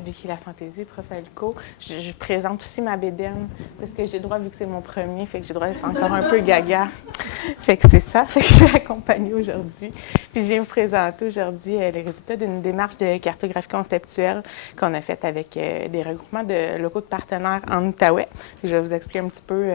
Vicky Lafantaisie, prof Alco. Je présente aussi ma bédaine parce que j'ai le droit, vu que c'est mon premier, fait que j'ai le droit d'être encore un peu gaga. Fait que c'est ça, fait que je suis accompagnée aujourd'hui. Puis je viens vous présenter aujourd'hui les résultats d'une démarche de cartographie conceptuelle qu'on a faite avec des regroupements de locaux de partenaires en Outaouais. Je vais vous expliquer un petit peu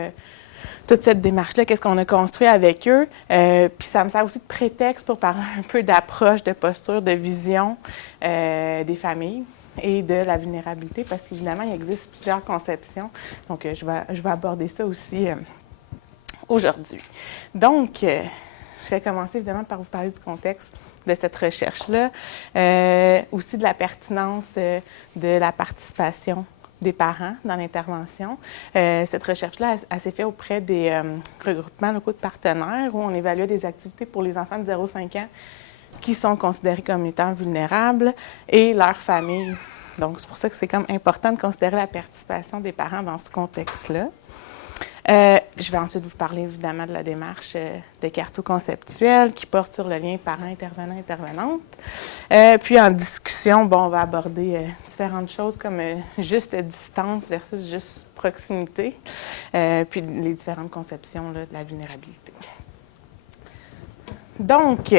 toute cette démarche-là, qu'est-ce qu'on a construit avec eux. Puis ça me sert aussi de prétexte pour parler un peu d'approche, de posture, de vision des familles et de la vulnérabilité, parce qu'évidemment, il existe plusieurs conceptions. Donc, je vais aborder ça aussi aujourd'hui. Donc, je vais commencer évidemment par vous parler du contexte de cette recherche-là, aussi de la pertinence de la participation des parents dans l'intervention. Cette recherche-là, elle s'est faite auprès des regroupements locaux de partenaires où on évaluait des activités pour les enfants de 0-5 ans qui sont considérés comme étant vulnérables et leurs familles. Donc, c'est pour ça que c'est comme important de considérer la participation des parents dans ce contexte-là. Je vais ensuite vous parler évidemment de la démarche de carto conceptuelle qui porte sur le lien parent-intervenant-intervenante. Puis en discussion, bon, on va aborder différentes choses comme juste distance versus juste proximité, puis les différentes conceptions là, de la vulnérabilité. Donc,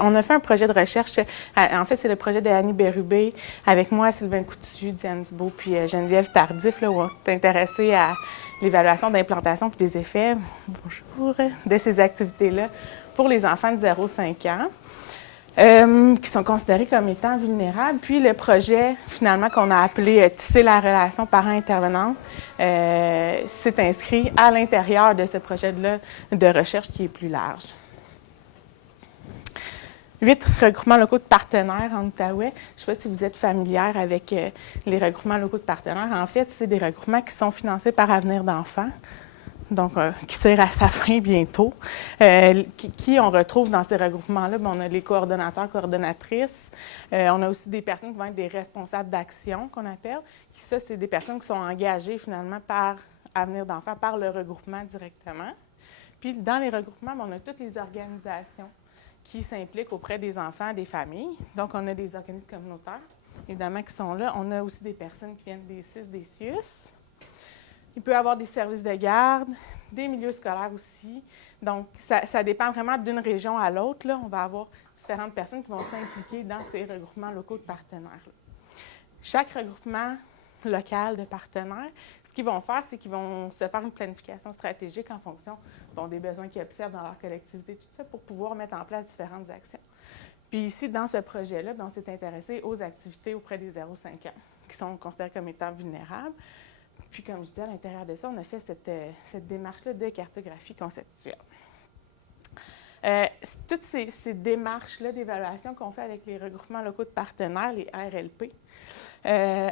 on a fait un projet de recherche. En fait, c'est le projet de Annie Bérubé, avec moi, Sylvain Coutu, Diane Dubois, puis Geneviève Tardif, là, où on s'est intéressé à l'évaluation d'implantation puis des effets, bonjour, de ces activités-là pour les enfants de 0-5 ans, qui sont considérés comme étant vulnérables. Puis le projet, finalement, qu'on a appelé « Tisser la relation parent-intervenant », s'est inscrit à l'intérieur de ce projet-là de recherche qui est plus large. 8 regroupements locaux de partenaires en Outaouais. Je ne sais pas si vous êtes familière avec les regroupements locaux de partenaires. En fait, c'est des regroupements qui sont financés par Avenir d'enfants, donc qui tirent à sa fin bientôt. Qui on retrouve dans ces regroupements-là? Bien, on a les coordonnateurs, coordonnatrices. On a aussi des personnes qui vont être des responsables d'action, qu'on appelle. Ça, c'est des personnes qui sont engagées finalement par Avenir d'enfants, par le regroupement directement. Puis, dans les regroupements, on a toutes les organisations qui s'impliquent auprès des enfants, des familles. Donc, on a des organismes communautaires, évidemment, qui sont là. On a aussi des personnes qui viennent des CIS, des CIUS. Il peut y avoir des services de garde, des milieux scolaires aussi. Donc, ça dépend vraiment d'une région à l'autre. Là. On va avoir différentes personnes qui vont s'impliquer dans ces regroupements locaux de partenaires. Chaque regroupement local de partenaires, ce qu'ils vont faire, c'est qu'ils vont se faire une planification stratégique en fonction des besoins qu'ils observent dans leur collectivité, tout ça, pour pouvoir mettre en place différentes actions. Puis ici, dans ce projet-là, on s'est intéressé aux activités auprès des 0-5 ans, qui sont considérés comme étant vulnérables. Puis, comme je disais, à l'intérieur de ça, on a fait cette démarche-là de cartographie conceptuelle. Toutes ces démarches-là d'évaluation qu'on fait avec les regroupements locaux de partenaires, les RLP,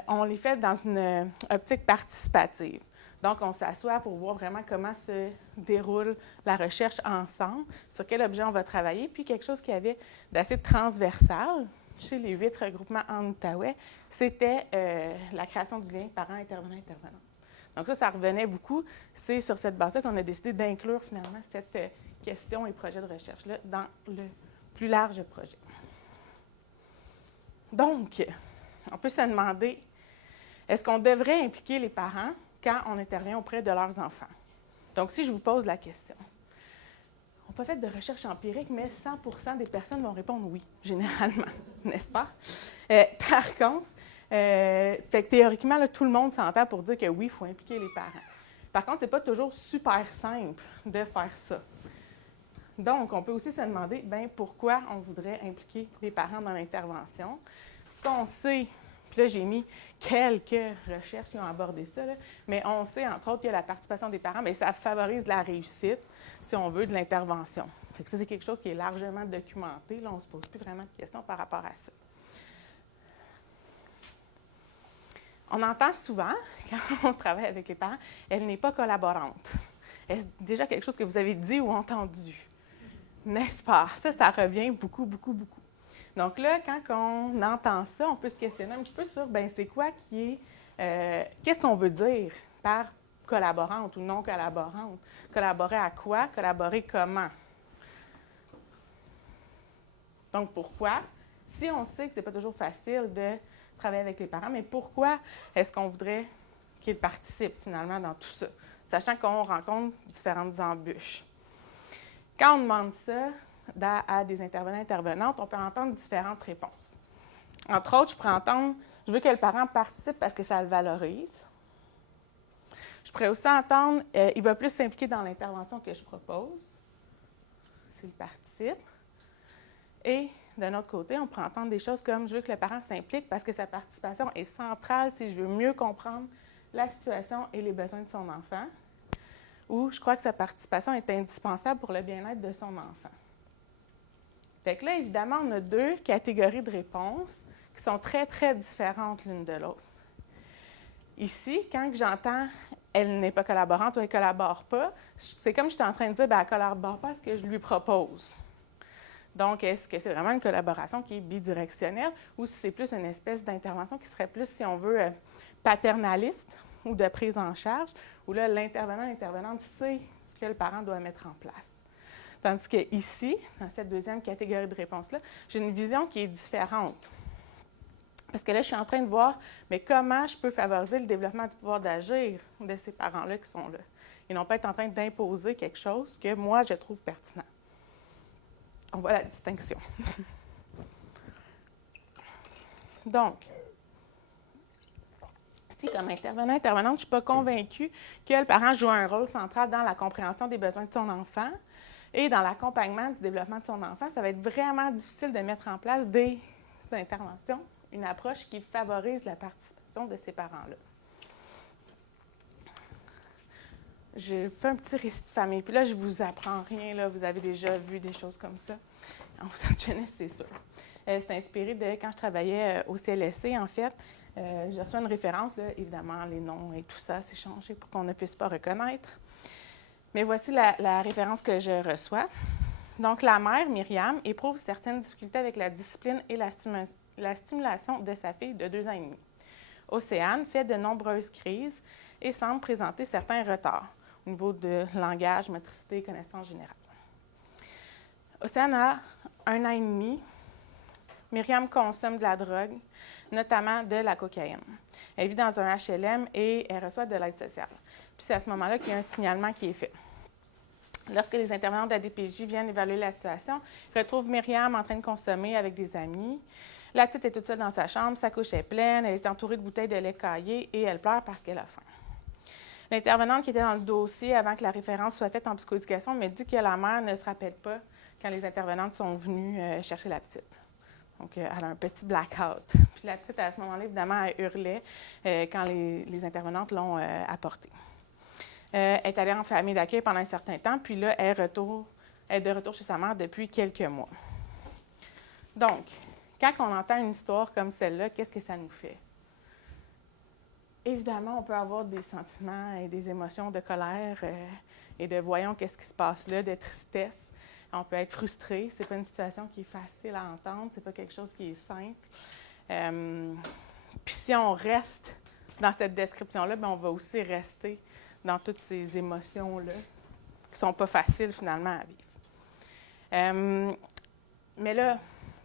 on les fait dans une optique participative. Donc, on s'assoit pour voir vraiment comment se déroule la recherche ensemble, sur quel objet on va travailler, puis quelque chose qui avait d'assez transversal chez les 8 regroupements en Outaouais, c'était la création du lien parent-intervenant-intervenant. Donc ça revenait beaucoup. C'est sur cette base-là qu'on a décidé d'inclure finalement cette question et projet de recherche-là dans le plus large projet. Donc, on peut se demander, est-ce qu'on devrait impliquer les parents quand on intervient auprès de leurs enfants? Donc, si je vous pose la question, on n'a pas fait de recherche empirique, mais 100% des personnes vont répondre oui, généralement, n'est-ce pas? Par contre, fait que théoriquement, là, tout le monde s'entend pour dire que oui, il faut impliquer les parents. Par contre, ce n'est pas toujours super simple de faire ça. Donc, on peut aussi se demander, bien, pourquoi on voudrait impliquer les parents dans l'intervention. Ce qu'on sait, puis là, j'ai mis quelques recherches qui ont abordé ça, là, mais on sait, entre autres, que la participation des parents, bien, ça favorise la réussite, si on veut, de l'intervention. Fait que ça, c'est quelque chose qui est largement documenté. Là, on ne se pose plus vraiment de questions par rapport à ça. On entend souvent, quand on travaille avec les parents, elle n'est pas collaborante. Est-ce déjà quelque chose que vous avez dit ou entendu? N'est-ce pas? Ça revient beaucoup, beaucoup, beaucoup. Donc là, quand on entend ça, on peut se questionner un petit peu sur, bien, c'est quoi qui est... qu'est-ce qu'on veut dire par collaborante ou non collaborante? Collaborer à quoi? Collaborer comment? Donc, pourquoi? Si on sait que ce n'est pas toujours facile de travailler avec les parents, mais pourquoi est-ce qu'on voudrait qu'ils participent finalement dans tout ça, sachant qu'on rencontre différentes embûches. Quand on demande ça à des intervenants-intervenantes, on peut entendre différentes réponses. Entre autres, je pourrais entendre « je veux que le parent participe parce que ça le valorise ». Je pourrais aussi entendre « il va plus s'impliquer dans l'intervention que je propose », s'il participe. Et d'un autre côté, on pourrait entendre des choses comme « je veux que le parent s'implique parce que sa participation est centrale si je veux mieux comprendre la situation et les besoins de son enfant », ou « je crois que sa participation est indispensable pour le bien-être de son enfant ». Fait que là, évidemment, on a deux catégories de réponses qui sont très, très différentes l'une de l'autre. Ici, quand j'entends « elle n'est pas collaborante » ou « elle ne collabore pas », c'est comme si j'étais en train de dire « elle ne collabore pas à ce que je lui propose ». Donc, est-ce que c'est vraiment une collaboration qui est bidirectionnelle ou si c'est plus une espèce d'intervention qui serait plus, si on veut, paternaliste ou de prise en charge, où là, l'intervenante sait ce que le parent doit mettre en place. Tandis qu'ici, dans cette deuxième catégorie de réponse-là, j'ai une vision qui est différente. Parce que là, je suis en train de voir, mais comment je peux favoriser le développement du pouvoir d'agir de ces parents-là qui sont là. Ils n'ont pas être en train d'imposer quelque chose que moi, je trouve pertinent. On voit la distinction. Donc, si comme intervenante, je ne suis pas convaincue que le parent joue un rôle central dans la compréhension des besoins de son enfant et dans l'accompagnement du développement de son enfant, ça va être vraiment difficile de mettre en place des interventions, une approche qui favorise la participation de ces parents-là. Je fais un petit récit de famille, puis là, je ne vous apprends rien, là, vous avez déjà vu des choses comme ça. En vous en jeunesse, c'est sûr. C'est inspiré de quand je travaillais au CLSC, en fait. J'ai reçu une référence, là, évidemment, les noms et tout ça, c'est changé pour qu'on ne puisse pas reconnaître. Mais voici la référence que je reçois. Donc, la mère, Myriam, éprouve certaines difficultés avec la discipline et la stimulation de sa fille de 2 ans et demi. Océane fait de nombreuses crises et semble présenter certains retards au niveau de langage, motricité et connaissance générale. Océane a 1 an et demi. Myriam consomme de la drogue, notamment de la cocaïne. Elle vit dans un HLM et elle reçoit de l'aide sociale. Puis c'est à ce moment-là qu'il y a un signalement qui est fait. Lorsque les intervenants de la DPJ viennent évaluer la situation, ils retrouvent Myriam en train de consommer avec des amis. La petite est toute seule dans sa chambre, sa couche est pleine, elle est entourée de bouteilles de lait caillé et elle pleure parce qu'elle a faim. L'intervenante qui était dans le dossier avant que la référence soit faite en psychoéducation me dit que la mère ne se rappelle pas quand les intervenantes sont venues chercher la petite. Donc, elle a un petit blackout. Puis la petite, à ce moment-là, évidemment, elle hurlait quand les intervenantes l'ont apportée. Elle est allée en famille d'accueil pendant un certain temps, puis là, elle est de retour chez sa mère depuis quelques mois. Donc, quand on entend une histoire comme celle-là, qu'est-ce que ça nous fait? Évidemment, on peut avoir des sentiments et des émotions de colère et de voyons qu'est-ce qui se passe là, de tristesse. On peut être frustré. C'est pas une situation qui est facile à entendre. C'est pas quelque chose qui est simple. Puis si on reste dans cette description-là, bien, on va aussi rester dans toutes ces émotions-là qui sont pas faciles finalement à vivre. Mais là,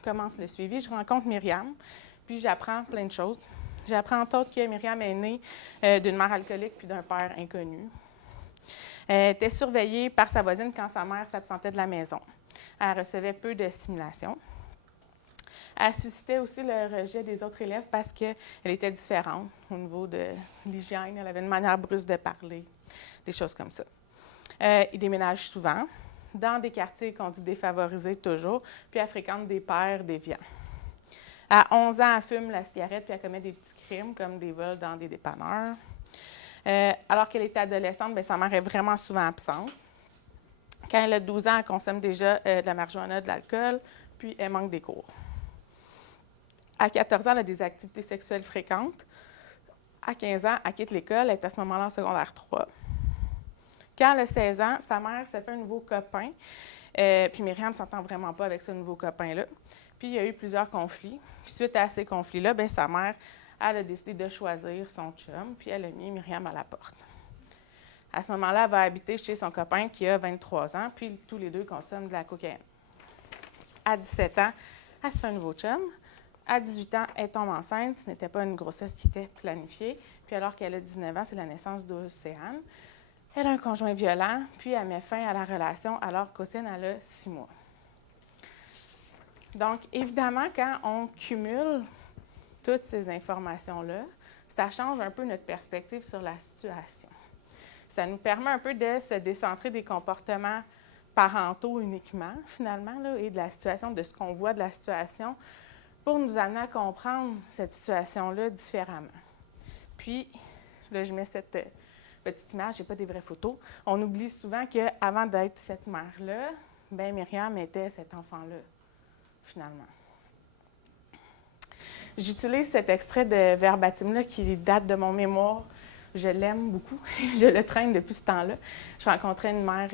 commence le suivi. Je rencontre Myriam, puis j'apprends plein de choses. J'apprends entre autres que Myriam est née d'une mère alcoolique puis d'un père inconnu. Elle était surveillée par sa voisine quand sa mère s'absentait de la maison. Elle recevait peu de stimulation. Elle suscitait aussi le rejet des autres élèves parce qu'elle était différente au niveau de l'hygiène. Elle avait une manière brusque de parler, des choses comme ça. Il déménage souvent dans des quartiers qu'on dit défavorisés toujours, puis elle fréquente des pères déviants. À 11 ans, elle fume la cigarette puis elle commet des petits crimes comme des vols dans des dépanneurs. Alors qu'elle était adolescente, bien, sa mère est vraiment souvent absente. Quand elle a 12 ans, elle consomme déjà de la marijuana, de l'alcool, puis elle manque des cours. À 14 ans, elle a des activités sexuelles fréquentes. À 15 ans, elle quitte l'école, elle est à ce moment-là en secondaire 3. Quand elle a 16 ans, sa mère se fait un nouveau copain. Puis Myriam ne s'entend vraiment pas avec ce nouveau copain-là. Puis il y a eu plusieurs conflits. Puis suite à ces conflits-là, bien, sa mère, elle a décidé de choisir son chum, puis elle a mis Myriam à la porte. À ce moment-là, elle va habiter chez son copain qui a 23 ans, puis tous les deux consomment de la cocaïne. À 17 ans, elle se fait un nouveau chum. à 18 ans, elle tombe enceinte. Ce n'était pas une grossesse qui était planifiée. Puis alors qu'elle a 19 ans, c'est la naissance d'Océane. Elle a un conjoint violent, puis elle met fin à la relation alors qu'Océane, elle a 6 mois. Donc, évidemment, quand on cumule toutes ces informations-là, ça change un peu notre perspective sur la situation. Ça nous permet un peu de se décentrer des comportements parentaux uniquement, finalement, là, et de la situation, de ce qu'on voit de la situation, pour nous amener à comprendre cette situation-là différemment. Puis, là, je mets cette petite image, je n'ai pas des vraies photos. On oublie souvent qu'avant d'être cette mère-là, bien, Myriam était cet enfant-là, finalement. J'utilise cet extrait de verbatim-là qui date de mon mémoire. Je l'aime beaucoup. Je le traîne depuis ce temps-là. Je rencontrais une mère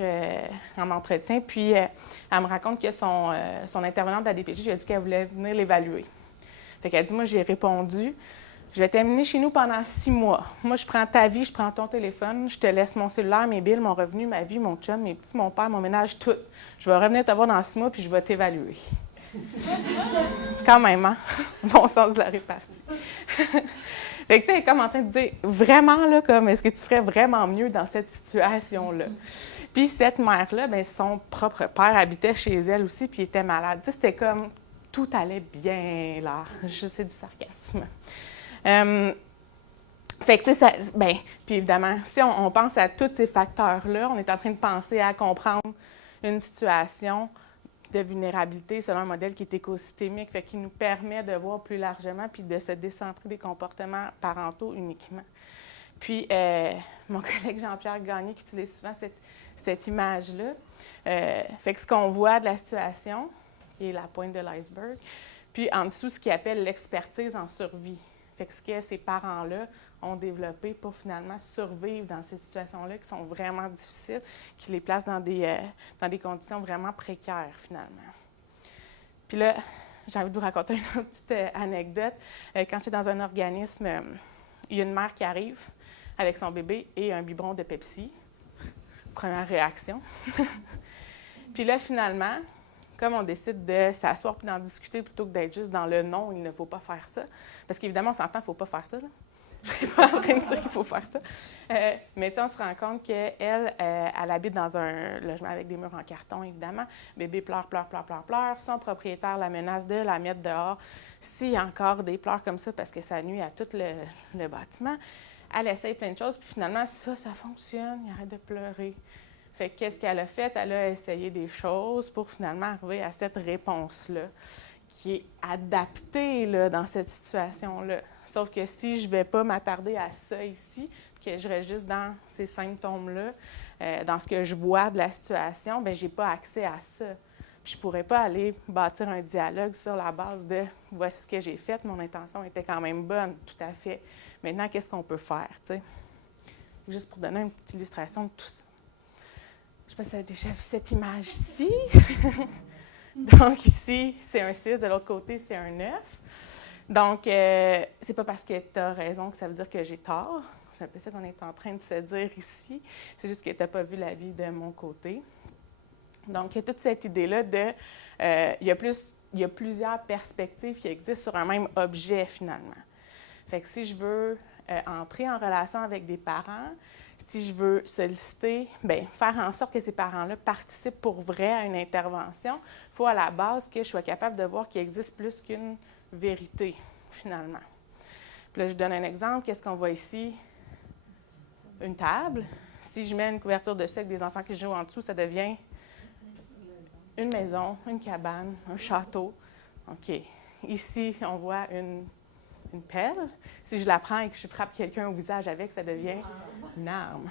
en entretien, puis elle me raconte que son intervenante à DPJ, j'ai dit qu'elle voulait venir l'évaluer. Fait qu'elle dit, moi, j'ai répondu, je vais t'amener chez nous pendant 6 mois. Moi, je prends ta vie, je prends ton téléphone, je te laisse mon cellulaire, mes billes, mon revenu, ma vie, mon chum, mes petits, mon père, mon ménage, tout. Je vais revenir te voir dans 6 mois, puis je vais t'évaluer. Quand même, hein? Bon sens de la répartie. Fait que tu sais, comme en train de dire, vraiment, là, comme, est-ce que tu ferais vraiment mieux dans cette situation-là? Puis cette mère-là, bien, son propre père habitait chez elle aussi, puis il était malade. Tu sais, c'était comme, tout allait bien, là. C'est du sarcasme. Fait que, tu sais, bien, puis évidemment, si on pense à tous ces facteurs-là, on est en train de penser à comprendre une situation de vulnérabilité selon un modèle qui est écosystémique, fait qui nous permet de voir plus largement puis de se décentrer des comportements parentaux uniquement. Puis, mon collègue Jean-Pierre Gagné, qui utilise souvent cette image-là, fait que ce qu'on voit de la situation, qui est la pointe de l'iceberg, puis en dessous, ce qu'il appelle l'expertise en survie. Fait que ce que ces parents-là ont développé pour finalement survivre dans ces situations-là qui sont vraiment difficiles, qui les placent dans des conditions vraiment précaires, finalement. Puis là, j'ai envie de vous raconter une autre petite anecdote. Quand j'étais dans un organisme, il y a une mère qui arrive avec son bébé et un biberon de Pepsi. Première réaction. Puis là, finalement, comme on décide de s'asseoir et d'en discuter plutôt que d'être juste dans le non, il ne faut pas faire ça. Parce qu'évidemment, on s'entend, il ne faut pas faire ça. Là. Je ne suis pas en train de dire qu'il faut faire ça. Mais on se rend compte qu'elle, elle habite dans un logement avec des murs en carton, évidemment. Bébé pleure. Son propriétaire la menace de la mettre dehors. S'il y a encore des pleurs comme ça, parce que ça nuit à tout le bâtiment, elle essaye plein de choses, puis finalement, ça fonctionne, il arrête de pleurer. Fait que qu'est-ce qu'elle a fait? Elle a essayé des choses pour finalement arriver à cette réponse-là, qui est adaptée là, dans cette situation-là. Sauf que si je ne vais pas m'attarder à ça ici, que je reste juste dans ces symptômes-là, dans ce que je vois de la situation, bien, je n'ai pas accès à ça. Puis je ne pourrais pas aller bâtir un dialogue sur la base de « voici ce que j'ai fait, mon intention était quand même bonne, tout à fait. Maintenant, qu'est-ce qu'on peut faire? » tu sais? Juste pour donner une petite illustration de tout ça. Je ne sais pas si vous avez déjà vu cette image-ci. Donc, ici, c'est un 6, de l'autre côté, c'est un 9. Donc, c'est pas parce que tu as raison que ça veut dire que j'ai tort. C'est un peu ça qu'on est en train de se dire ici. C'est juste que tu n'as pas vu la vie de mon côté. Donc, il y a toute cette idée-là de... il y a plusieurs perspectives qui existent sur un même objet, finalement. Fait que si je veux entrer en relation avec des parents, si je veux solliciter, bien, faire en sorte que ces parents-là participent pour vrai à une intervention, il faut à la base que je sois capable de voir qu'il existe plus qu'une vérité, finalement. Puis là, je donne un exemple. Qu'est-ce qu'on voit ici? Une table. Si je mets une couverture dessus avec des enfants qui jouent en dessous, ça devient une maison, une cabane, un château. OK. Ici, on voit une pelle. Si je la prends et que je frappe quelqu'un au visage avec, ça devient une arme.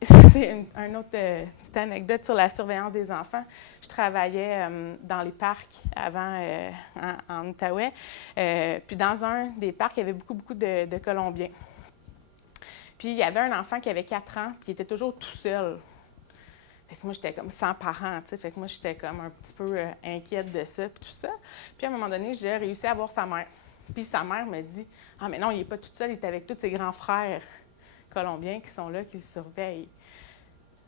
C'est une autre petite anecdote sur la surveillance des enfants. Je travaillais dans les parcs avant en Outaouais. Puis dans un des parcs, il y avait beaucoup de Colombiens. Puis il y avait un enfant qui avait 4 ans, puis il était toujours tout seul. Fait que moi, j'étais comme sans parents, tu sais. Fait que moi, j'étais comme un petit peu inquiète de ça, puis tout ça. Puis à un moment donné, j'ai réussi à voir sa mère. Puis sa mère me dit « Ah, mais non, il n'est pas tout seul, il est avec tous ses grands frères colombiens qui sont là, qui le surveillent. »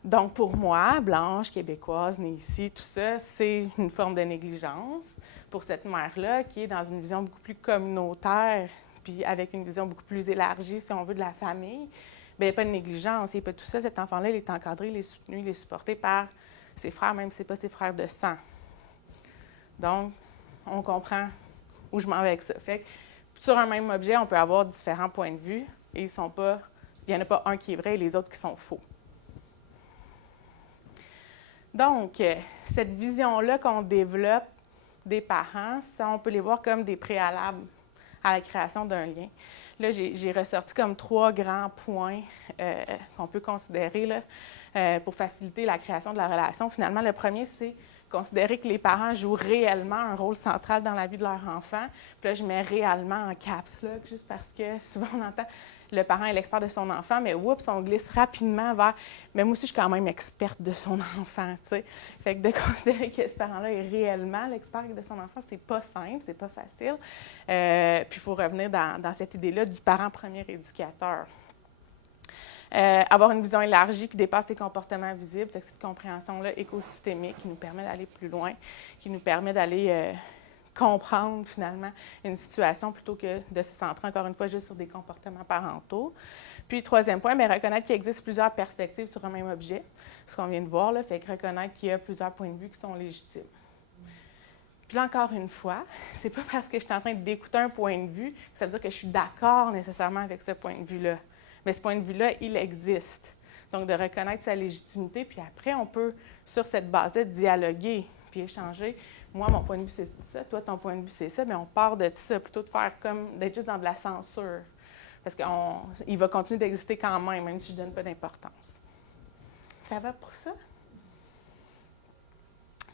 Donc, pour moi, blanche, québécoise, née ici, tout ça, c'est une forme de négligence pour cette mère-là qui est dans une vision beaucoup plus communautaire, puis avec une vision beaucoup plus élargie, si on veut, de la famille. Bien, il n'y a pas de négligence, il n'y a pas tout ça. Cet enfant-là, il est encadré, il est soutenu, il est supporté par ses frères, même si ce n'est pas ses frères de sang. Donc, on comprend où je m'en vais avec ça. Fait que sur un même objet, on peut avoir différents points de vue et il n'y en a pas un qui est vrai et les autres qui sont faux. Donc, cette vision-là qu'on développe des parents, ça, on peut les voir comme des préalables à la création d'un lien. Là, j'ai ressorti comme 3 grands points qu'on peut considérer là, pour faciliter la création de la relation. Finalement, le premier, c'est considérer que les parents jouent réellement un rôle central dans la vie de leur enfant. Puis là, je mets réellement en caps lock, juste parce que souvent on entend le parent est l'expert de son enfant, mais oups, on glisse rapidement vers mais moi aussi, je suis quand même experte de son enfant, tu sais. Fait que de considérer que ce parent-là est réellement l'expert de son enfant, c'est pas simple, c'est pas facile. Puis il faut revenir dans cette idée-là du parent premier éducateur. Avoir une vision élargie qui dépasse les comportements visibles, fait que cette compréhension-là écosystémique qui nous permet d'aller plus loin, qui nous permet d'aller comprendre finalement une situation plutôt que de se centrer encore une fois juste sur des comportements parentaux. Puis, troisième point, bien, reconnaître qu'il existe plusieurs perspectives sur un même objet, ce qu'on vient de voir, là, fait que reconnaître qu'il y a plusieurs points de vue qui sont légitimes. Puis là, encore une fois, c'est pas parce que je suis en train d'écouter un point de vue que ça veut dire que je suis d'accord nécessairement avec ce point de vue-là. Mais ce point de vue-là, il existe. Donc, de reconnaître sa légitimité, puis après, on peut, sur cette base-là, dialoguer, puis échanger. Moi, mon point de vue, c'est ça. Toi, ton point de vue, c'est ça. Mais on part de tout ça, plutôt de faire comme d'être juste dans de la censure. Parce qu'il va continuer d'exister quand même si je ne donne pas d'importance. Ça va pour ça?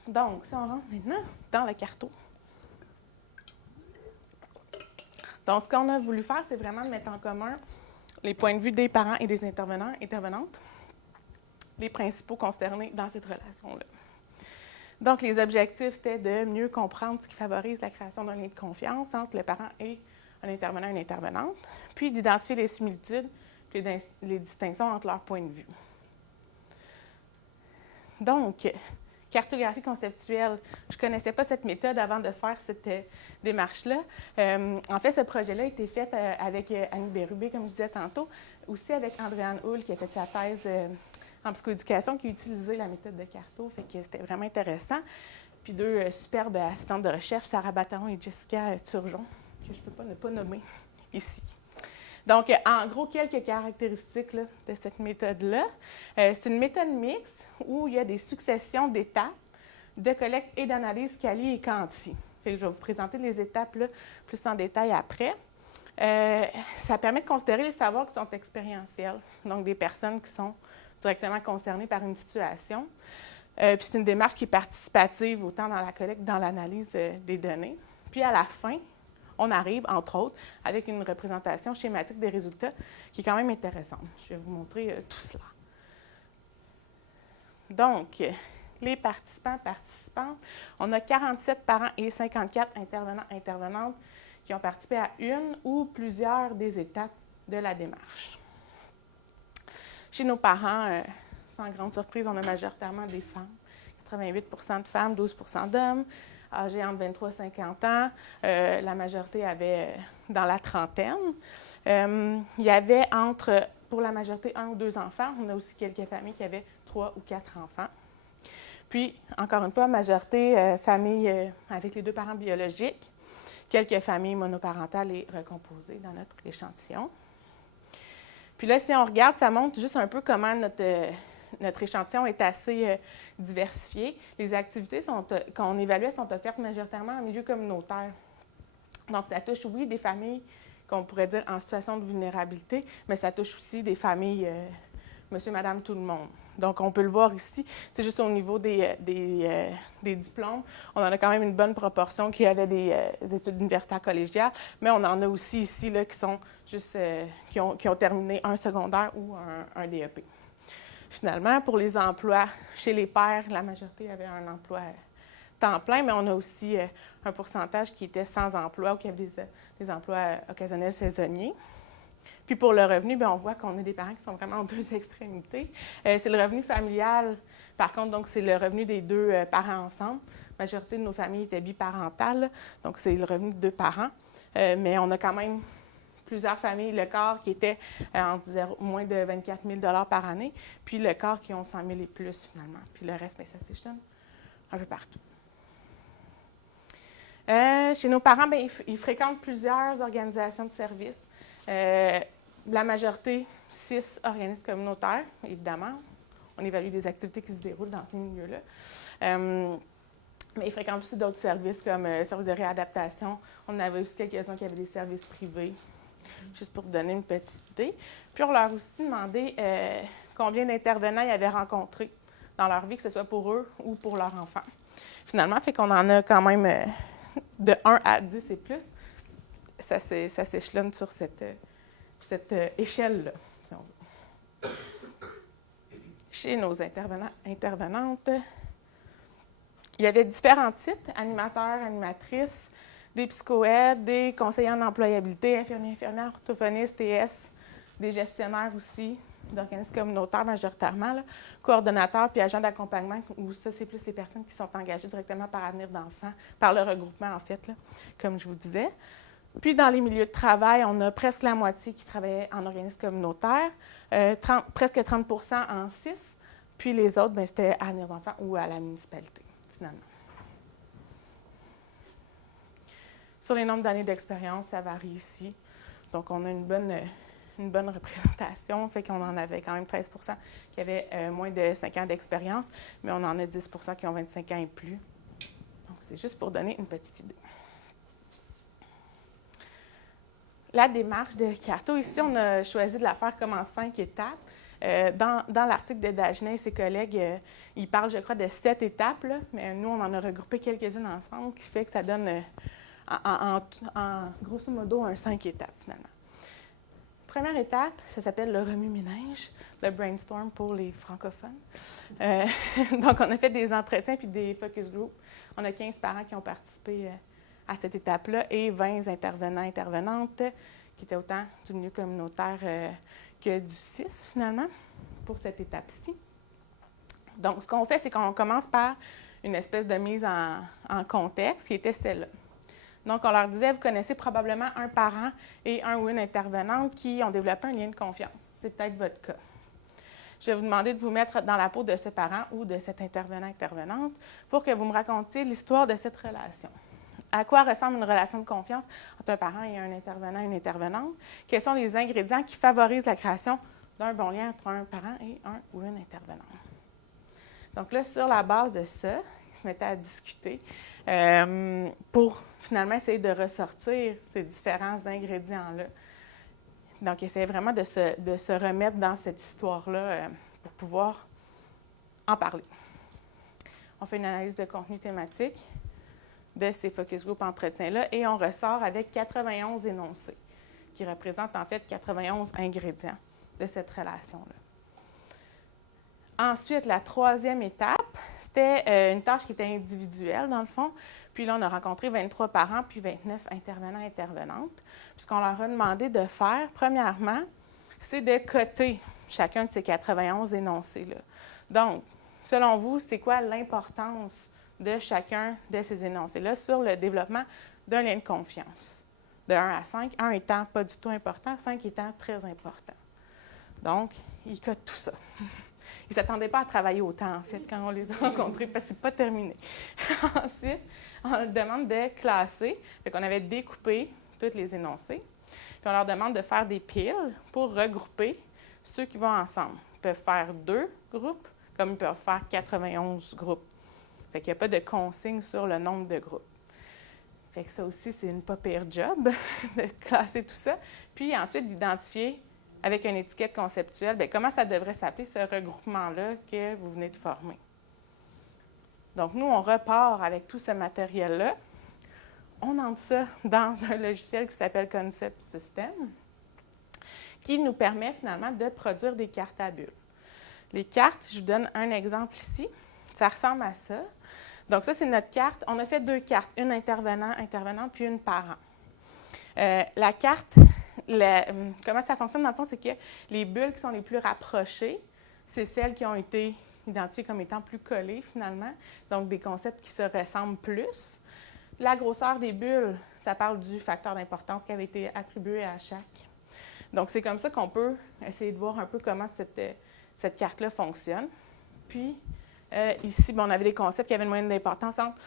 Donc, si on rentre maintenant dans le carto. Donc, ce qu'on a voulu faire, c'est vraiment de mettre en commun les points de vue des parents et des intervenants, intervenantes, les principaux concernés dans cette relation-là. Donc, les objectifs, c'était de mieux comprendre ce qui favorise la création d'un lien de confiance entre le parent et un intervenant, une intervenante, puis d'identifier les similitudes puis les distinctions entre leurs points de vue. Donc, cartographie conceptuelle. Je ne connaissais pas cette méthode avant de faire cette démarche-là. En fait, ce projet-là a été fait avec Annie Bérubé, comme je disais tantôt, aussi avec Andréane Hull, qui a fait sa thèse en psychoéducation, qui a utilisé la méthode de carto, fait que c'était vraiment intéressant. Puis 2 superbes assistantes de recherche, Sarah Bataron et Jessica Turgeon, que je ne peux pas ne pas nommer ici. Donc, en gros, quelques caractéristiques là, de cette méthode-là. C'est une méthode mixte où il y a des successions d'étapes de collecte et d'analyse quali et quanti. Fait que je vais vous présenter les étapes là, plus en détail après. Ça permet de considérer les savoirs qui sont expérientiels, donc des personnes qui sont directement concernées par une situation. Puis c'est une démarche qui est participative autant dans la collecte que dans l'analyse des données. Puis à la fin, on arrive, entre autres, avec une représentation schématique des résultats qui est quand même intéressante. Je vais vous montrer tout cela. Donc, les participantes, on a 47 parents et 54 intervenants-intervenantes qui ont participé à une ou plusieurs des étapes de la démarche. Chez nos parents, sans grande surprise, on a majoritairement des femmes. 88 de femmes, 12 d'hommes, âgés entre 23 et 50 ans. La majorité avait dans la trentaine. Il y avait pour la majorité, 1 ou 2 enfants. On a aussi quelques familles qui avaient 3 ou 4 enfants. Puis, encore une fois, majorité famille avec les 2 parents biologiques. Quelques familles monoparentales et recomposées dans notre échantillon. Puis là, si on regarde, ça montre juste un peu comment notre échantillon est assez diversifié. Les activités qu'on évaluait sont offertes majoritairement en milieu communautaire. Donc, ça touche, oui, des familles qu'on pourrait dire en situation de vulnérabilité, mais ça touche aussi des familles monsieur, madame, tout le monde. Donc, on peut le voir ici. C'est juste au niveau des diplômes. On en a quand même une bonne proportion qui avaient des études universitaires collégiales, mais on en a aussi ici là, qui sont juste qui ont terminé un secondaire ou un DEP. Finalement, pour les emplois chez les pairs, la majorité avait un emploi temps plein, mais on a aussi un pourcentage qui était sans emploi ou qui avait des emplois occasionnels saisonniers. Puis pour le revenu, bien, on voit qu'on a des parents qui sont vraiment en deux extrémités. C'est le revenu familial, par contre, donc c'est le revenu des deux parents ensemble. La majorité de nos familles étaient biparentales, donc c'est le revenu de deux parents. Mais on a quand même plusieurs familles, le quart qui était moins de 24 000 par année, puis le quart qui ont 100 000 et plus finalement. Puis le reste, bien, ça s'échelonne un peu partout. Chez nos parents, bien, ils fréquentent plusieurs organisations de services. La majorité, 6 organismes communautaires, évidemment. On évalue des activités qui se déroulent dans ces milieux-là. Mais ils fréquentent aussi d'autres services comme services de réadaptation. On en avait aussi quelques-uns qui avaient des services privés, juste pour vous donner une petite idée. Puis on leur a aussi demandé combien d'intervenants ils avaient rencontrés dans leur vie, que ce soit pour eux ou pour leurs enfants. Finalement, fait qu'on en a quand même de 1 à 10 et plus. Ça s'échelonne sur cette échelle-là, si on veut. Chez nos intervenantes, il y avait différents titres, animateurs, animatrices, des psychoaides, des conseillers en employabilité, infirmières, orthophonistes, TS, des gestionnaires aussi, d'organismes communautaires majoritairement, là, coordonnateurs puis agents d'accompagnement, où ça, c'est plus les personnes qui sont engagées directement par Avenir d'enfants, par le regroupement, en fait, là, comme je vous disais. Puis, dans les milieux de travail, on a presque la moitié qui travaillait en organisme communautaire, presque 30 % en CIS, puis les autres, bien, c'était à Avenir d'enfants ou à la municipalité, finalement. Sur les nombres d'années d'expérience, ça varie ici. Donc, on a une bonne représentation, fait qu'on en avait quand même 13 % qui avaient moins de 5 ans d'expérience, mais on en a 10 % qui ont 25 ans et plus. Donc, c'est juste pour donner une petite idée. La démarche de Carto, ici, on a choisi de la faire comme en 5 étapes. Dans l'article de Dagenet et ses collègues, ils parlent, je crois, de 7 étapes, là, mais nous, on en a regroupé quelques-unes ensemble, qui fait que ça donne, en grosso modo, 5 étapes, finalement. Première étape, ça s'appelle le remue-ménage, le brainstorm pour les francophones. Donc, on a fait des entretiens puis des focus groups. On a 15 parents qui ont participé à cette étape-là et 20 intervenantes qui étaient autant du milieu communautaire que du CIS, finalement, pour cette étape-ci. Donc, ce qu'on fait, c'est qu'on commence par une espèce de mise en contexte qui était celle-là. Donc, on leur disait, vous connaissez probablement un parent et un ou une intervenante qui ont développé un lien de confiance. C'est peut-être votre cas. Je vais vous demander de vous mettre dans la peau de ce parent ou de cet intervenant-intervenante pour que vous me racontiez l'histoire de cette relation. À quoi ressemble une relation de confiance entre un parent et un intervenant et une intervenante? Quels sont les ingrédients qui favorisent la création d'un bon lien entre un parent et un ou une intervenante? Donc là, sur la base de ça, ils se mettaient à discuter pour finalement essayer de ressortir ces différents ingrédients-là. Donc, essayer vraiment de se remettre dans cette histoire-là pour pouvoir en parler. On fait une analyse de contenu thématique de ces focus group entretiens-là et on ressort avec 91 énoncés qui représentent en fait 91 ingrédients de cette relation-là. Ensuite, la troisième étape, c'était une tâche qui était individuelle, dans le fond. Puis là, on a rencontré 23 parents puis 29 intervenants-intervenantes. Puis ce qu'on leur a demandé de faire, premièrement, c'est de coter chacun de ces 91 énoncés-là. Donc, selon vous, c'est quoi l'importance de chacun de ces énoncés-là sur le développement d'un lien de confiance? De 1 à 5, 1 étant pas du tout important, 5 étant très important. Donc, ils cotent tout ça. Ils ne s'attendaient pas à travailler autant, en fait, quand on les a rencontrés, parce que ce n'est pas terminé. Ensuite, on leur demande de classer. Fait qu'on avait découpé tous les énoncés. Puis on leur demande de faire des piles pour regrouper ceux qui vont ensemble. Ils peuvent faire 2 groupes, comme ils peuvent faire 91 groupes. Fait qu'il n'y a pas de consigne sur le nombre de groupes. Fait que ça aussi, c'est une pas pire job de classer tout ça. Puis ensuite, d'identifier avec une étiquette conceptuelle, bien, comment ça devrait s'appeler ce regroupement-là que vous venez de former. Donc, nous, on repart avec tout ce matériel-là. On entre ça dans un logiciel qui s'appelle Concept System, qui nous permet finalement de produire des cartes à bulles. Les cartes, je vous donne un exemple ici. Ça ressemble à ça. Donc, ça, c'est notre carte. On a fait 2 cartes, une intervenante, puis une parent. La carte comment ça fonctionne, dans le fond, c'est que les bulles qui sont les plus rapprochées, c'est celles qui ont été identifiées comme étant plus collées, finalement, donc des concepts qui se ressemblent plus. La grosseur des bulles, ça parle du facteur d'importance qui avait été attribué à chaque. Donc, c'est comme ça qu'on peut essayer de voir un peu comment cette carte-là fonctionne. Puis, ici, on avait des concepts qui avaient une moyenne d'importance entre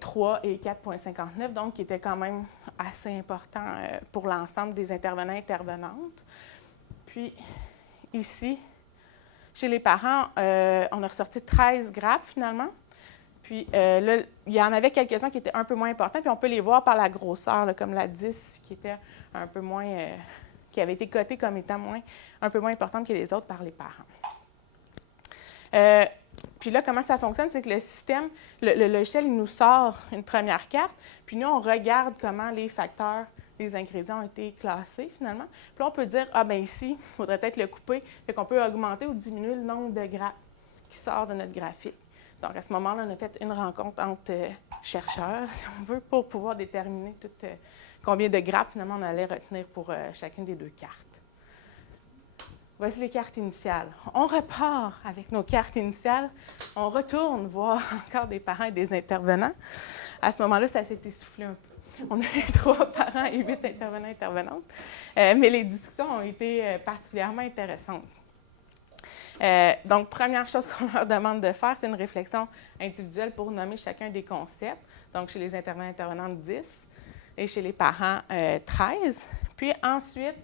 3 et 4,59, donc qui était quand même assez important pour l'ensemble des intervenants et intervenantes. Puis, ici, chez les parents, on a ressorti 13 grappes, finalement. Puis là, il y en avait quelques-uns qui étaient un peu moins importants, puis on peut les voir par la grosseur, là, comme la 10, qui était un peu moins, qui avait été cotée comme étant un peu moins importante que les autres par les parents. Puis là, comment ça fonctionne, c'est que le système, le logiciel, il nous sort une première carte, puis nous, on regarde comment les facteurs, les ingrédients ont été classés, finalement. Puis là, on peut dire, ici, il faudrait peut-être le couper, fait qu'on peut augmenter ou diminuer le nombre de grappes qui sort de notre graphique. Donc, à ce moment-là, on a fait une rencontre entre chercheurs, si on veut, pour pouvoir déterminer combien de grappes, finalement, on allait retenir pour chacune des deux cartes. Voici les cartes initiales. On repart avec nos cartes initiales. On retourne voir encore des parents et des intervenants. À ce moment-là, ça s'est essoufflé un peu. On a eu 3 parents et 8 intervenants et intervenantes. Mais les discussions ont été particulièrement intéressantes. Donc, première chose qu'on leur demande de faire, c'est une réflexion individuelle pour nommer chacun des concepts. Donc, chez les intervenants et intervenantes, 10 et chez les parents, 13. Puis ensuite,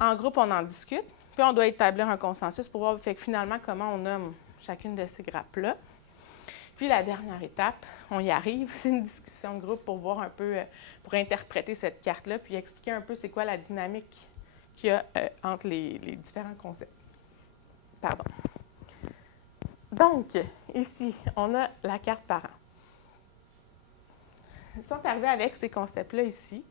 en groupe, on en discute. Puis, on doit établir un consensus pour voir finalement comment on nomme chacune de ces grappes-là. Puis, la dernière étape, on y arrive, c'est une discussion de groupe pour voir un peu, pour interpréter cette carte-là, puis expliquer un peu c'est quoi la dynamique qu'il y a entre les différents concepts. Pardon. Donc, ici, on a la carte parent. Ils sont arrivés avec ces concepts-là ici.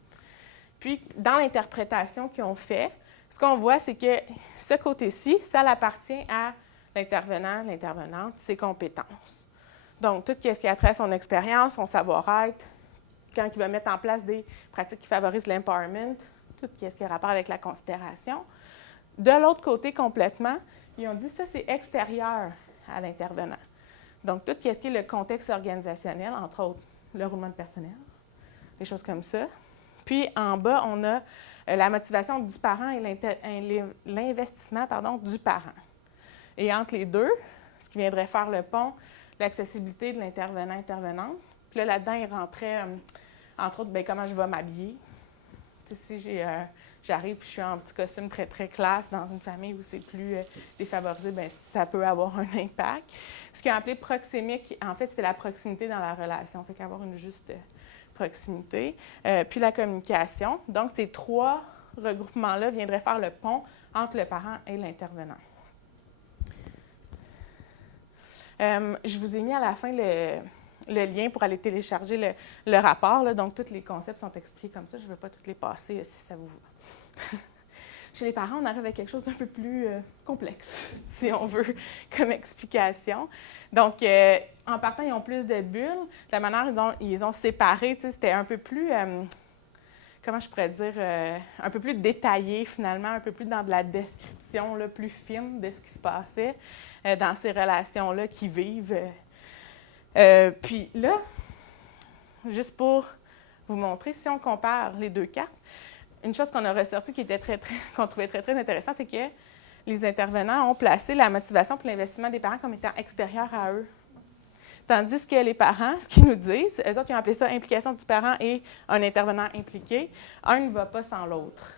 Puis, dans l'interprétation qu'ils ont fait, ce qu'on voit, c'est que ce côté-ci, ça appartient à l'intervenant, l'intervenante, ses compétences. Donc, tout ce qui a trait à son expérience, son savoir-être, quand il va mettre en place des pratiques qui favorisent l'empowerment, tout ce qui a rapport avec la considération. De l'autre côté, complètement, ils ont dit que ça, c'est extérieur à l'intervenant. Donc, tout ce qui est le contexte organisationnel, entre autres le roulement de personnel, des choses comme ça. Puis, en bas, on a la motivation du parent et l'investissement du parent. Et entre les deux, ce qui viendrait faire le pont, l'accessibilité de l'intervenant-intervenante. Puis là-dedans, il rentrait, entre autres, comment je vais m'habiller. Si j'arrive et je suis en petit costume très, très classe dans une famille où c'est plus défavorisé, ça peut avoir un impact. Ce qu'ils ont appelé proxémique, en fait, c'était la proximité dans la relation. Fait qu'avoir une juste proximité. Puis la communication. Donc, ces 3 regroupements-là viendraient faire le pont entre le parent et l'intervenant. Je vous ai mis à la fin le lien pour aller télécharger le rapport. Là. Donc, tous les concepts sont expliqués comme ça. Je ne vais pas tous les passer si ça vous va. Chez les parents, on arrive avec quelque chose d'un peu plus complexe, si on veut, comme explication. Donc, en partant, ils ont plus de bulles. La manière dont ils ont séparé, c'était un peu plus, comment je pourrais dire, un peu plus détaillé finalement, un peu plus dans de la description là, plus fine de ce qui se passait dans ces relations-là qui vivent. Puis là, juste pour vous montrer, si on compare les 2 cartes, une chose qu'on a ressortie qui était qu'on trouvait très, très intéressant, c'est que les intervenants ont placé la motivation pour l'investissement des parents comme étant extérieure à eux. Tandis que les parents, ce qu'ils nous disent, eux autres, ils ont appelé ça implication du parent et un intervenant impliqué. Un ne va pas sans l'autre.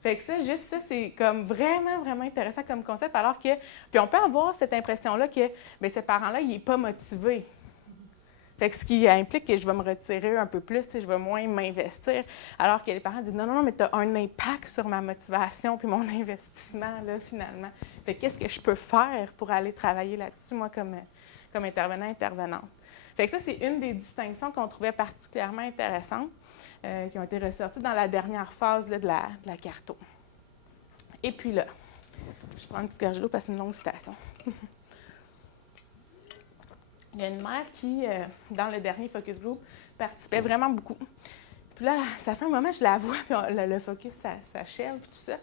Fait que ça, juste ça, c'est comme vraiment, vraiment intéressant comme concept, alors que, puis on peut avoir cette impression-là que, ce parent-là, il n'est pas motivé. Fait que ce qui implique que je vais me retirer un peu plus, je vais moins m'investir, alors que les parents disent non, mais tu as un impact sur ma motivation puis mon investissement, là, finalement. Fait que qu'est-ce que je peux faire pour aller travailler là-dessus, moi, comme intervenant, intervenante. Fait que ça, c'est une des distinctions qu'on trouvait particulièrement intéressantes, qui ont été ressorties dans la dernière phase là, de la carto. Et puis là, je prends une petite gorgée d'eau parce que c'est une longue citation. Il y a une mère qui, dans le dernier focus group, participait vraiment beaucoup. Puis là, ça fait un moment, je la vois, puis le focus s'achève, puis tout ça.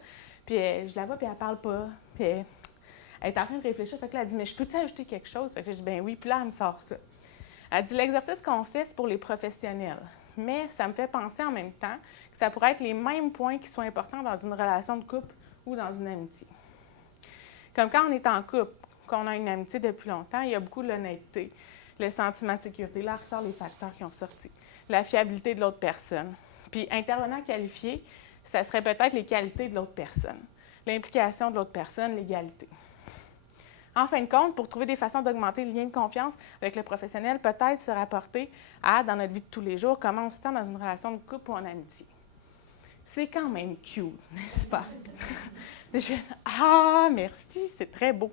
Puis je la vois, puis elle parle pas. Puis elle est en train de réfléchir. Fait que là, elle dit, mais je peux-tu ajouter quelque chose? Fait que je dis, ben oui. Puis là, elle me sort ça. Elle dit, l'exercice qu'on fait, c'est pour les professionnels. Mais ça me fait penser en même temps que ça pourrait être les mêmes points qui sont importants dans une relation de couple ou dans une amitié. Comme quand on est en couple, qu'on a une amitié depuis longtemps, il y a beaucoup de l'honnêteté, le sentiment de sécurité. Là, ressort les facteurs qui ont sorti. La fiabilité de l'autre personne. Puis, intervenant qualifié, ça serait peut-être les qualités de l'autre personne. L'implication de l'autre personne, l'égalité. En fin de compte, pour trouver des façons d'augmenter le lien de confiance avec le professionnel, peut-être se rapporter à, dans notre vie de tous les jours, comment on se sent dans une relation de couple ou en amitié. C'est quand même cute, n'est-ce pas? Je fais « Ah, merci, c'est très beau ».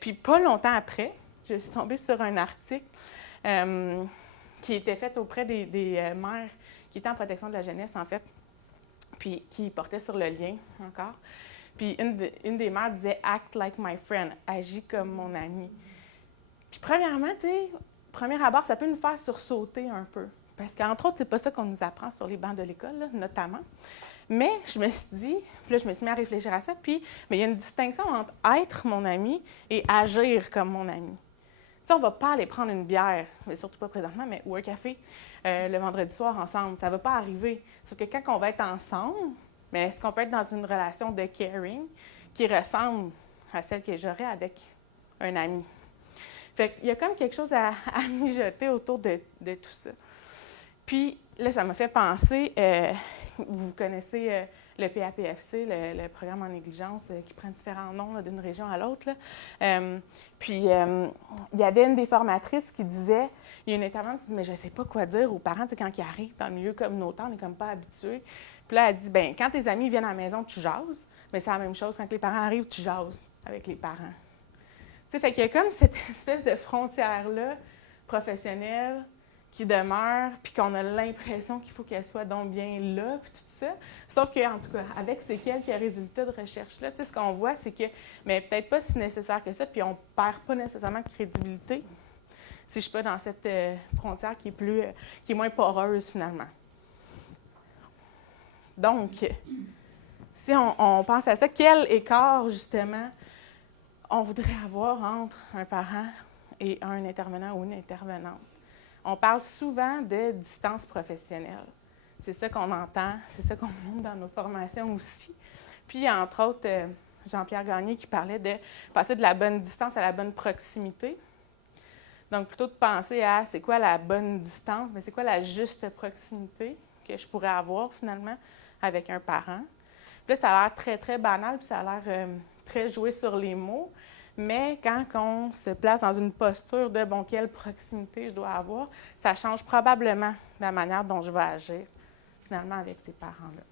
Puis pas longtemps après, je suis tombée sur un article qui était fait auprès des mères qui étaient en protection de la jeunesse, en fait, puis qui portait sur le lien encore. Puis une des mères disait « Act like my friend », agis comme mon ami. Puis premièrement, tu sais, premier abord, ça peut nous faire sursauter un peu. Parce qu'entre autres, c'est pas ça qu'on nous apprend sur les bancs de l'école, là, notamment. Mais je me suis dit, puis là, je me suis mis à réfléchir à ça, puis mais il y a une distinction entre être mon ami et agir comme mon ami. Tu sais, on va pas aller prendre une bière, mais surtout pas présentement, mais ou un café le vendredi soir ensemble. Ça va pas arriver. Sauf que quand on va être ensemble, mais est-ce qu'on peut être dans une relation de caring qui ressemble à celle que j'aurais avec un ami? Fait qu'il y a comme quelque chose à mijoter autour de tout ça. Puis là, ça m'a fait penser, vous connaissez le PAPFC, le programme en négligence, qui prend différents noms là, d'une région à l'autre. Puis il y avait une des formatrices qui disait, il y a une intervenante qui dit, mais je ne sais pas quoi dire aux parents, tu sais, quand ils arrivent dans le milieu communautaire, on n'est comme pas habitués. Puis là, elle dit, bien, quand tes amis viennent à la maison, tu jases, mais c'est la même chose, quand les parents arrivent, tu jases avec les parents. Tu sais, fait qu'il y a comme cette espèce de frontière-là, professionnelle, qui demeure, puis qu'on a l'impression qu'il faut qu'elle soit donc bien là, puis tout ça. Sauf qu'en tout cas, avec ces quelques résultats de recherche-là, tu sais, ce qu'on voit, c'est que, mais peut-être pas si nécessaire que ça, puis on perd pas nécessairement de crédibilité si je suis pas dans cette frontière qui est moins poreuse, finalement. Donc, si on pense à ça, quel écart, justement, on voudrait avoir entre un parent et un intervenant ou une intervenante? On parle souvent de distance professionnelle. C'est ça qu'on entend, c'est ça qu'on montre dans nos formations aussi. Puis, entre autres, Jean-Pierre Gagné qui parlait de passer de la bonne distance à la bonne proximité. Donc, plutôt de penser à c'est quoi la bonne distance, mais c'est quoi la juste proximité que je pourrais avoir finalement avec un parent. Puis là, ça a l'air très, très banal, puis ça a l'air très joué sur les mots. Mais quand on se place dans une posture de, bon, quelle proximité je dois avoir, ça change probablement la manière dont je vais agir, finalement, avec ces parents-là.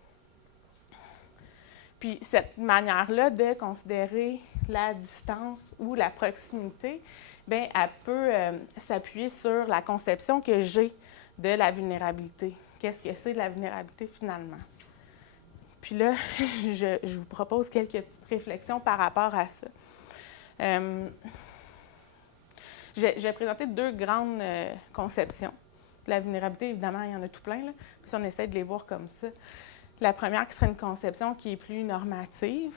Puis cette manière-là de considérer la distance ou la proximité, bien, elle peut s'appuyer sur la conception que j'ai de la vulnérabilité. Qu'est-ce que c'est de la vulnérabilité, finalement? Puis là, je vous propose quelques petites réflexions par rapport à ça. Je vais présenter deux grandes conceptions. De la vulnérabilité, évidemment, il y en a tout plein, là. Puis on essaie de les voir comme ça. La première qui serait une conception qui est plus normative,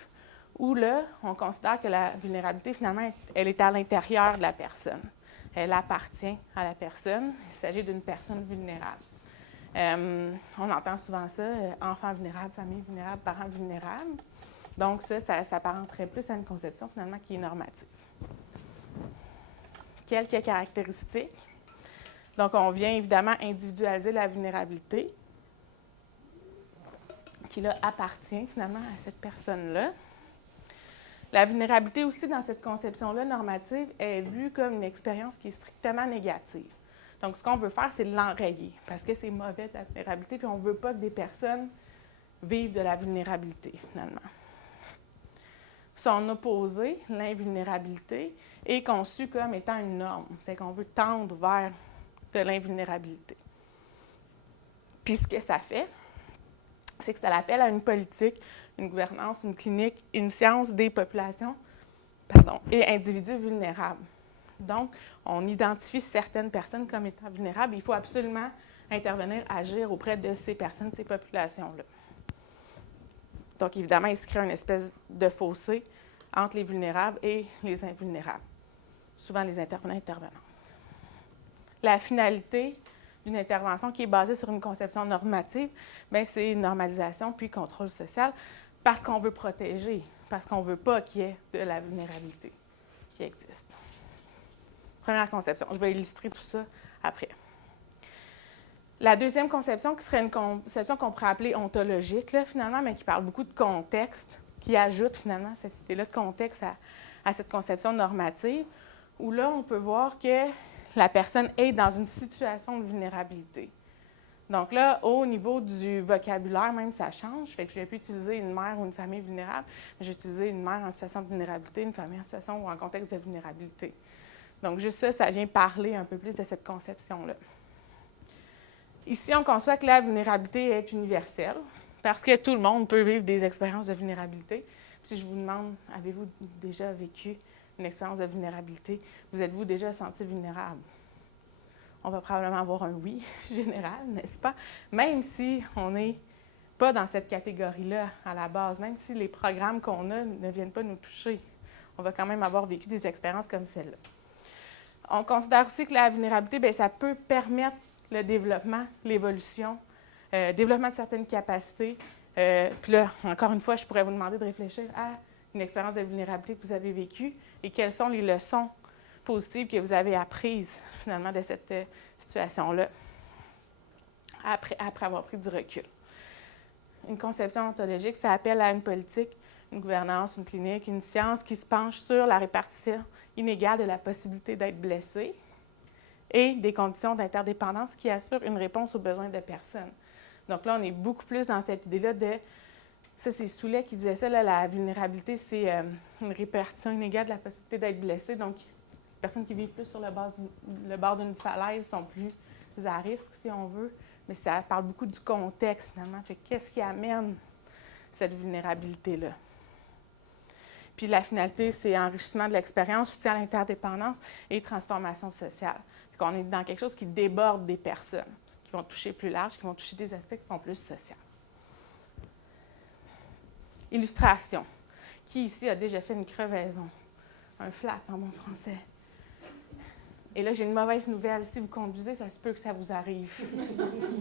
où là, on considère que la vulnérabilité, finalement, elle est à l'intérieur de la personne. Elle appartient à la personne. Il s'agit d'une personne vulnérable. On entend souvent ça, enfants vulnérables, famille vulnérable, parents vulnérables. Donc ça s'apparenterait plus à une conception, finalement, qui est normative. Quelques caractéristiques. Donc, on vient évidemment individualiser la vulnérabilité, qui là appartient finalement à cette personne-là. La vulnérabilité aussi, dans cette conception-là normative, est vue comme une expérience qui est strictement négative. Donc, ce qu'on veut faire, c'est l'enrayer, parce que c'est mauvais de la vulnérabilité, puis on ne veut pas que des personnes vivent de la vulnérabilité, finalement. Son opposé, l'invulnérabilité, est conçu comme étant une norme. Fait qu'on veut tendre vers de l'invulnérabilité. Puis ce que ça fait, c'est que ça l'appelle à une politique, une gouvernance, une clinique, une science des populations et individus vulnérables. Donc, on identifie certaines personnes comme étant vulnérables. Il faut absolument intervenir, agir auprès de ces personnes, ces populations-là. Donc, évidemment, il se crée une espèce de fossé entre les vulnérables et les invulnérables. Souvent, les intervenants et intervenantes. La finalité d'une intervention qui est basée sur une conception normative, bien, c'est normalisation puis contrôle social parce qu'on veut protéger, parce qu'on ne veut pas qu'il y ait de la vulnérabilité qui existe. Première conception. Je vais illustrer tout ça après. La deuxième conception, qui serait une conception qu'on pourrait appeler ontologique, là, finalement, mais qui parle beaucoup de contexte, qui ajoute finalement cette idée-là de contexte à cette conception normative, où là, on peut voir que la personne est dans une situation de vulnérabilité. Donc là, au niveau du vocabulaire, même, ça change. Fait que je ne vais plus utiliser une mère ou une famille vulnérable, mais je vais utiliser une mère en situation de vulnérabilité, une famille en situation ou en contexte de vulnérabilité. Donc juste ça, ça vient parler un peu plus de cette conception-là. Ici, on conçoit que la vulnérabilité est universelle, parce que tout le monde peut vivre des expériences de vulnérabilité. Si je vous demande, avez-vous déjà vécu une expérience de vulnérabilité? Vous êtes-vous déjà senti vulnérable? On va probablement avoir un oui général, n'est-ce pas? Même si on n'est pas dans cette catégorie-là à la base, même si les programmes qu'on a ne viennent pas nous toucher, on va quand même avoir vécu des expériences comme celle-là. On considère aussi que la vulnérabilité, bien, ça peut permettre le développement, l'évolution, développement de certaines capacités. Puis là, encore une fois, je pourrais vous demander de réfléchir à une expérience de vulnérabilité que vous avez vécue et quelles sont les leçons positives que vous avez apprises, finalement, de cette situation-là, après avoir pris du recul. Une conception ontologique, ça appelle à une politique, une gouvernance, une clinique, une science qui se penche sur la répartition inégale de la possibilité d'être blessé et des conditions d'interdépendance qui assurent une réponse aux besoins de personnes. Donc là, on est beaucoup plus dans cette idée-là de... Ça, c'est Soulet qui disait ça, là, la vulnérabilité, c'est une répartition inégale de la possibilité d'être blessé. Donc, les personnes qui vivent plus sur le bord d'une falaise sont plus à risque, si on veut. Mais ça parle beaucoup du contexte, finalement. Fait qu'est-ce qui amène cette vulnérabilité-là? Puis la finalité, c'est enrichissement de l'expérience, soutien à l'interdépendance et transformation sociale. Fait qu'on est dans quelque chose qui déborde des personnes, qui vont toucher plus large, qui vont toucher des aspects qui sont plus sociaux. Illustration. Qui ici a déjà fait une crevaison? Un flat en bon français. Et là, j'ai une mauvaise nouvelle. Si vous conduisez, ça se peut que ça vous arrive.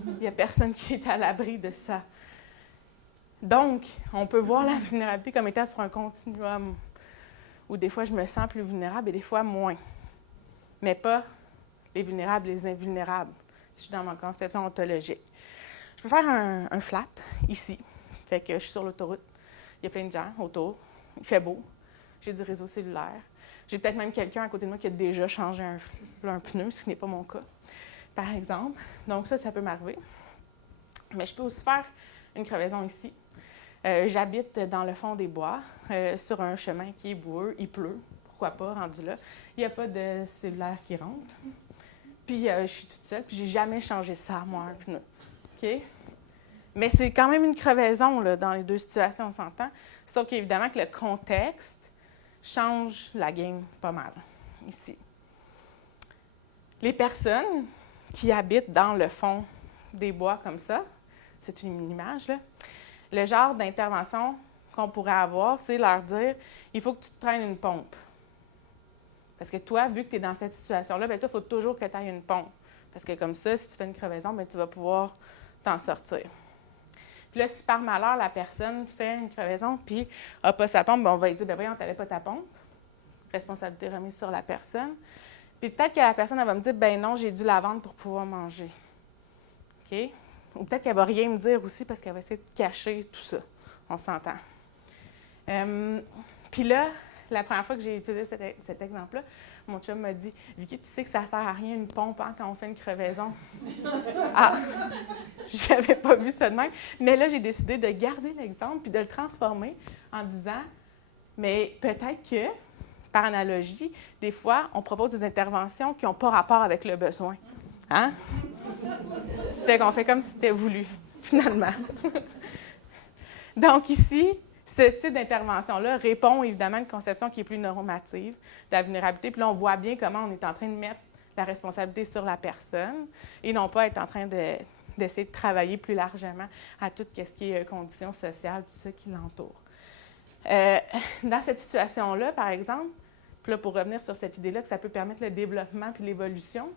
Il n'y a personne qui est à l'abri de ça. Donc, on peut voir la vulnérabilité comme étant sur un continuum où des fois, je me sens plus vulnérable et des fois moins. Mais pas les vulnérables et les invulnérables, si je suis dans ma conception ontologique. Je peux faire un flat ici. Fait que je suis sur l'autoroute. Il y a plein de gens autour. Il fait beau. J'ai du réseau cellulaire. J'ai peut-être même quelqu'un à côté de moi qui a déjà changé un pneu, ce qui n'est pas mon cas, par exemple. Donc ça peut m'arriver. Mais je peux aussi faire une crevaison ici. J'habite dans le fond des bois, sur un chemin qui est boueux. Il pleut. Pourquoi pas, rendu là. Il n'y a pas de cellulaire qui rentre. Puis je suis toute seule, puis j'ai jamais changé ça, moi, un pneu. OK? Mais c'est quand même une crevaison là, dans les deux situations, on s'entend. Sauf qu'évidemment que le contexte change la game pas mal, ici. Les personnes qui habitent dans le fond des bois comme ça, c'est une image, là. Le genre d'intervention qu'on pourrait avoir, c'est leur dire « il faut que tu te traînes une pompe ». Parce que toi, vu que tu es dans cette situation-là, bien, toi, il faut toujours que tu ailles une pompe. Parce que comme ça, si tu fais une crevaison, bien, tu vas pouvoir t'en sortir. Puis là, si par malheur, la personne fait une crevaison puis n'a pas sa pompe, bien, on va lui dire, bien voyons, tu n'avais pas ta pompe. Responsabilité remise sur la personne. Puis peut-être que la personne, elle va me dire, ben non, j'ai dû la vendre pour pouvoir manger. OK? Ou peut-être qu'elle ne va rien me dire aussi parce qu'elle va essayer de cacher tout ça. On s'entend. Puis là, la première fois que j'ai utilisé cet exemple-là, mon chum m'a dit « Vicky, tu sais que ça ne sert à rien une pompe hein, quand on fait une crevaison. » Ah! Je n'avais pas vu ça de même. Mais là, j'ai décidé de garder l'exemple puis de le transformer en disant « Mais peut-être que, par analogie, des fois, on propose des interventions qui n'ont pas rapport avec le besoin. Hein? » Fait qu'on fait comme si c'était voulu, finalement. Donc ici, ce type d'intervention-là répond évidemment à une conception qui est plus normative de la vulnérabilité. Puis là, on voit bien comment on est en train de mettre la responsabilité sur la personne et non pas être en train d'essayer de travailler plus largement à tout ce qui est conditions sociales, tout ça qui l'entoure. Dans cette situation-là, par exemple, puis là, pour revenir sur cette idée-là que ça peut permettre le développement puis l'évolution,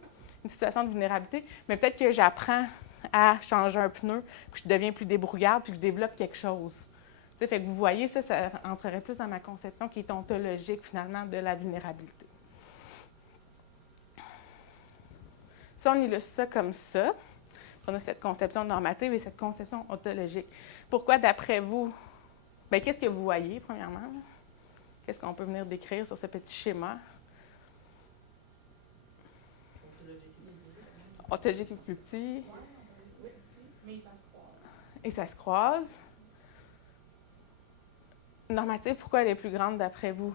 une situation de vulnérabilité, mais peut-être que j'apprends à changer un pneu, puis je deviens plus débrouillarde, puis que je développe quelque chose. T'sais, fait que vous voyez, ça entrerait plus dans ma conception qui est ontologique, finalement, de la vulnérabilité. Si on illustre ça comme ça, on a cette conception normative et cette conception ontologique. Pourquoi, d'après vous, bien, qu'est-ce que vous voyez, premièrement? Qu'est-ce qu'on peut venir décrire sur ce petit schéma? Ontologique est plus petit. Oui, mais ça se croise. Et ça se croise. Normative, pourquoi elle est plus grande d'après vous?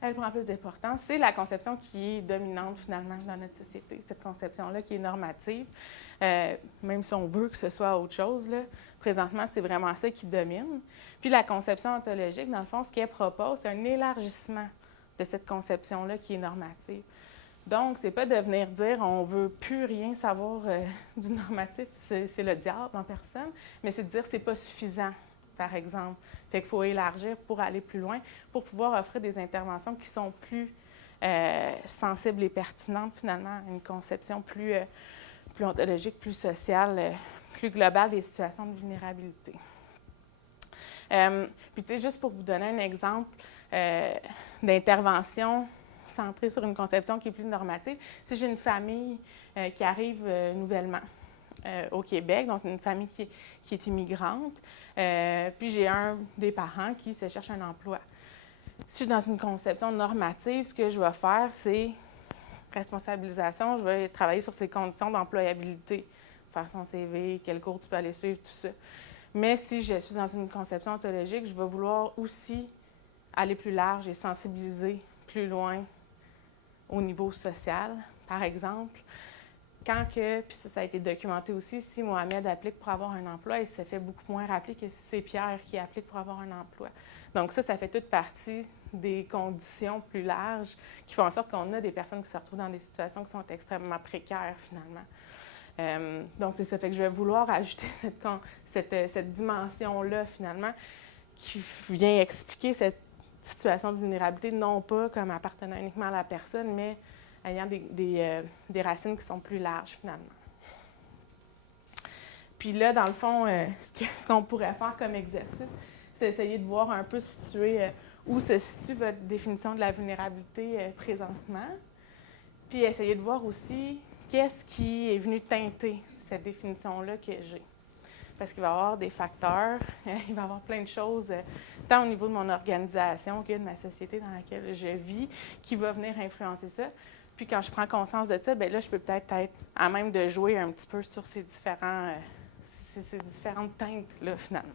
Elle prend plus d'importance. C'est la conception qui est dominante finalement dans notre société, cette conception-là qui est normative. Même si on veut que ce soit autre chose, là, présentement, c'est vraiment ça qui domine. Puis la conception ontologique, dans le fond, ce qu'elle propose, c'est un élargissement de cette conception-là qui est normative. Donc, c'est pas de venir dire on veut plus rien savoir du normatif, c'est le diable en personne, mais c'est de dire c'est pas suffisant, par exemple. Fait qu'il faut élargir pour aller plus loin, pour pouvoir offrir des interventions qui sont plus sensibles et pertinentes, finalement, à une conception plus ontologique, plus sociale, plus globale des situations de vulnérabilité. Puis, tu sais, juste pour vous donner un exemple d'intervention centrée sur une conception qui est plus normative, si j'ai une famille qui arrive nouvellement au Québec, donc une famille qui est immigrante, puis j'ai un des parents qui se cherche un emploi. Si je suis dans une conception normative, ce que je vais faire, c'est responsabilisation, je vais travailler sur ses conditions d'employabilité, faire son CV, quel cours tu peux aller suivre, tout ça. Mais si je suis dans une conception ontologique, je vais vouloir aussi aller plus large et sensibiliser plus loin au niveau social, par exemple. Quand que, puis ça a été documenté aussi, si Mohamed applique pour avoir un emploi, il se fait beaucoup moins rappeler que si c'est Pierre qui applique pour avoir un emploi. Donc ça fait toute partie des conditions plus larges qui font en sorte qu'on a des personnes qui se retrouvent dans des situations qui sont extrêmement précaires, finalement. Donc c'est ça, fait que je vais vouloir ajouter cette dimension-là, finalement, qui vient expliquer cette situation de vulnérabilité, non pas comme appartenant uniquement à la personne, mais ayant des racines qui sont plus larges, finalement. Puis là, dans le fond, ce qu'on pourrait faire comme exercice, c'est essayer de voir un peu où se situe votre définition de la vulnérabilité présentement, puis essayer de voir aussi qu'est-ce qui est venu teinter cette définition-là que j'ai. Parce qu'il va y avoir des facteurs, il va y avoir plein de choses, tant au niveau de mon organisation que de ma société dans laquelle je vis, qui va venir influencer ça. Puis quand je prends conscience de ça, bien là, je peux peut-être être à même de jouer un petit peu sur ces différentes teintes-là, finalement.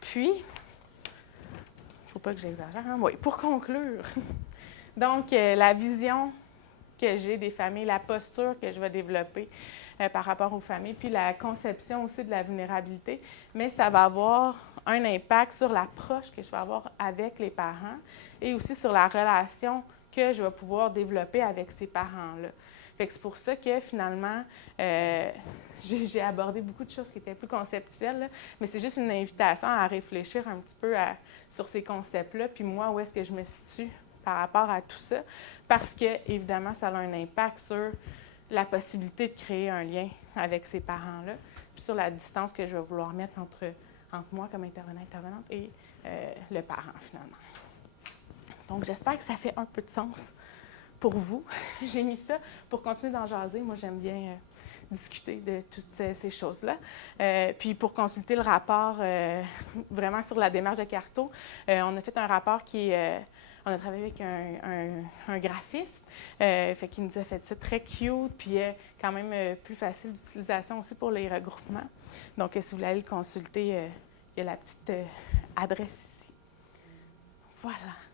Puis, il ne faut pas que j'exagère, hein? Oui, pour conclure, donc la vision que j'ai des familles, la posture que je vais développer par rapport aux familles, puis la conception aussi de la vulnérabilité, mais ça va avoir un impact sur l'approche que je vais avoir avec les parents et aussi sur la relation que je vais pouvoir développer avec ces parents-là. Fait que c'est pour ça que finalement, j'ai abordé beaucoup de choses qui étaient plus conceptuelles, là, mais c'est juste une invitation à réfléchir un petit peu sur ces concepts-là, puis moi, où est-ce que je me situe par rapport à tout ça, parce que, évidemment, ça a un impact sur la possibilité de créer un lien avec ces parents-là, puis sur la distance que je vais vouloir mettre entre moi comme intervenante et le parent, finalement. Donc, j'espère que ça fait un peu de sens pour vous. J'ai mis ça pour continuer d'en jaser. Moi, j'aime bien discuter de toutes ces choses-là. Puis, pour consulter le rapport vraiment sur la démarche de Carto, on a fait un rapport on a travaillé avec un graphiste, fait qu'il nous a fait ça très cute, puis quand même plus facile d'utilisation aussi pour les regroupements. Donc, si vous voulez aller le consulter, il y a la petite adresse ici. Voilà.